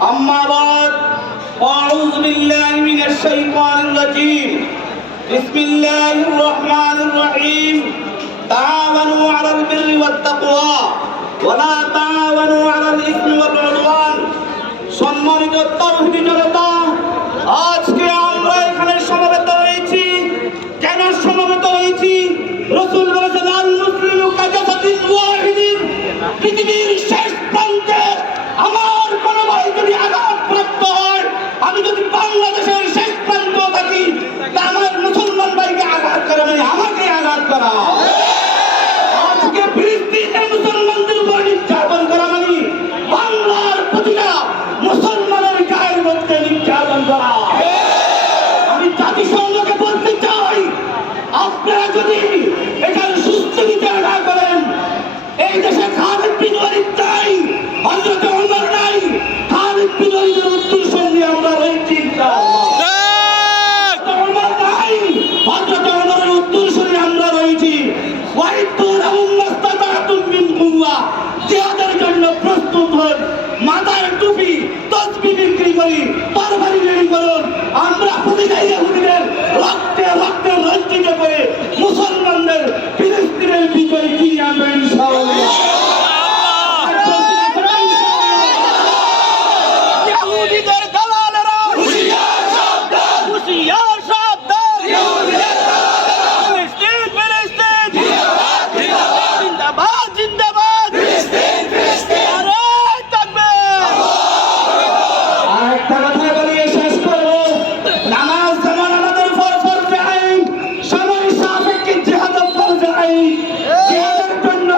أما بعد أعوذ بالله من الشيطان الرجيم بسم الله الرحمن الرحيم تعاونوا على البر والتقوى ولا تعاونوا على الإثم والعدوان সম্মানিত তাওহীদি জনতা, আজকে আমরা এখানে সমবেত হয়েছি। কেন সমবেত হয়েছি? রাসূল বলেছেন, আল মুসলিমু কাজাসাদিন ওয়াহিদিন। পৃথিবীর শেষ প্রান্তে আমার কোনো ভাই যদি আঘাতপ্রাপ্ত হয়, আমি যদি বাংলাদেশের শেষ প্রান্তে থাকি, তা আমার মুসলমান ভাইকে আঘাত করা মানে আমাকে আঘাত করা। আজকে ফিলিস্তিনের মুসলমানদের উপর নির্যাতন করা মানে বাংলার প্রতিটা মুসলমানের গায়ের মধ্যে নির্যাতন করা। আমি জাতিসংঘকে বলতে চাই, আপনারা যদি এখানে সুস্থ বিচার না করেন, এই দেশে খালিদ বিন ওয়ালিদ নাই, হযরত ওমর নাই, খালিদ বিন ওয়ালিদের উত্তরসূরি আমরা রয়েছি ইনশাআল্লাহ। ওমর নাই, হযরত ওমরের উত্তরসূরি আমরা রয়েছি। ওয়াইদু লাহুম মাস্তাতাতুম মিন কুওয়া, জিহাদের জন্য প্রস্তুত হন। মাথার টুপি তসবিহ বিক্রি করি, তরবারি রেডি করুন। আমরা প্রতিটা ইহুদিদের রক্তে রক্তে রঞ্জিত করে মুসলমানদের ফিলিস্তিনের বিজয় ফিরিয়ে আনবো ইনশাআল্লাহ। ইহুদিদের দালালেরা হুঁশিয়ার সাবধান, হুঁশিয়ার সাবধান। ইহুদিদের দালালেরা ফিলিস্তিন ফিলিস্তিন জিন্দাবাদ জিন্দাবাদ জিন্দাবাদ জিন্দাবাদ ফিলিস্তিন ফিলিস্তিন। আরে তাকবীর! আরেকটা কথা বলিয়ে শেষ করব। নামাজ যেমন আমাদের ফরজ আইন, সময় সাপেক্ষে জিহাদও ফরজ আইন। জিহাদের জন্য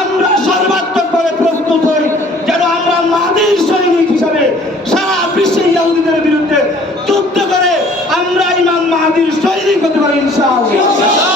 আমরা সর্বাত্মকভাবে প্রস্তুত হই, যেন আমরা মাহদির সৈনিক হিসাবে সারা বিশ্বে ইহুদিদের বিরুদ্ধে যুদ্ধ করে আমরা ইমাম মাহদির সৈনিক হতে পারি ইনশাআল্লাহ।